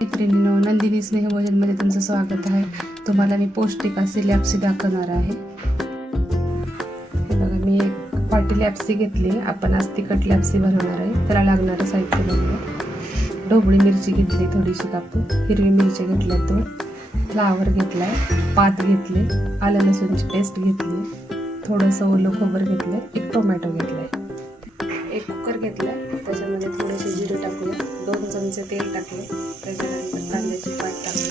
मैत्रिणींनो, नंदिनी स्नेहभोजनमध्ये तुमचं स्वागत आहे. तुम्हाला मी पौष्टिक असे लॅप्सी दाखवणार आहे. हे बघा, मी एक पाटी लॅप्सी घेतली. आपण आज तिखट लॅप्सी बनवणार आहे. त्याला लागणारं साहित्य बघूया. ढोबळी मिरची घेतली थोडीशी कापून, हिरवी मिरची घेतल्या 2, फ्लावर घेतलाय, पात घेतले, आलं लसूणची पेस्ट घेतली, थोडंसं ओलं खोबरं घेतलं, एक टोमॅटो घेतलाय, एक कुकर घेतलाय. त्याच्यामध्ये थोडेसे जिरे टाकूया, 2 चमचे तेल टाकले, त्याच्यानंतर कांद्याची पात टाकली,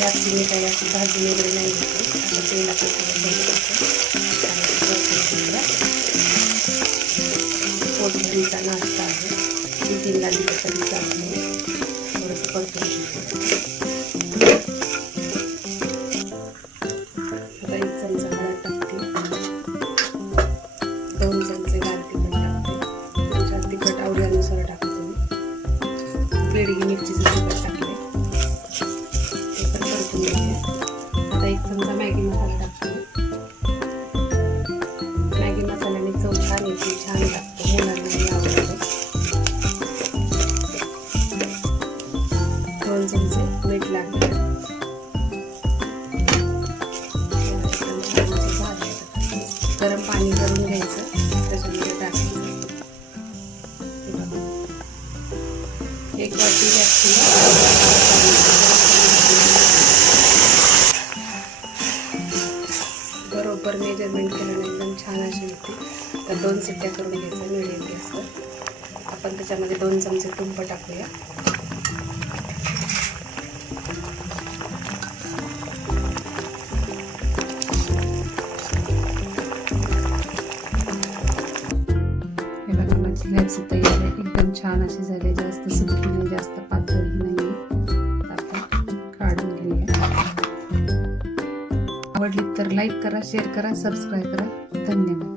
लॅप्सी मी काही अशी भाजी वगैरे नाही घेतली. आता तेलात पोटभरीचा नाश्ता आहे. टिफिनला दिलं तरी चालते. थोडंसं परतून आता 1 चमचा हळद टाकते, 2 चमचे लाल तिखट टाकते. तुमच्या तिखट आवडीनुसार टाकते. बेडगी मिरचीचं तिखट टाकले. आता 1 चमचा मॅगी मसाला टाकतो. मॅगी मसाल्याने चव छान येते, छान लागतो, मुलांनाही आवडतो. 2 चमचे मीठ लागले. गरम पाणी करून घ्यायचं, त्याच्यामध्ये टाकायचं. 1 वाटी बरोबर मेजरमेंट केल्याने एकदम छान अशी होती. तर 2 शिट्ट्या करून घ्यायचं मिडियम गॅसवर. आपण त्याच्यामध्ये 2 चमचे तूप टाकूया. हे बघा, माझी लॅप्सी तयार आहे. एकदम छान अशी झाली. जास्त सुकी नाही, जास्त पातळही नाही. आता काढून घेऊया. आवडली तर लाईक करा, शेअर करा, सबस्क्राईब करा. धन्यवाद.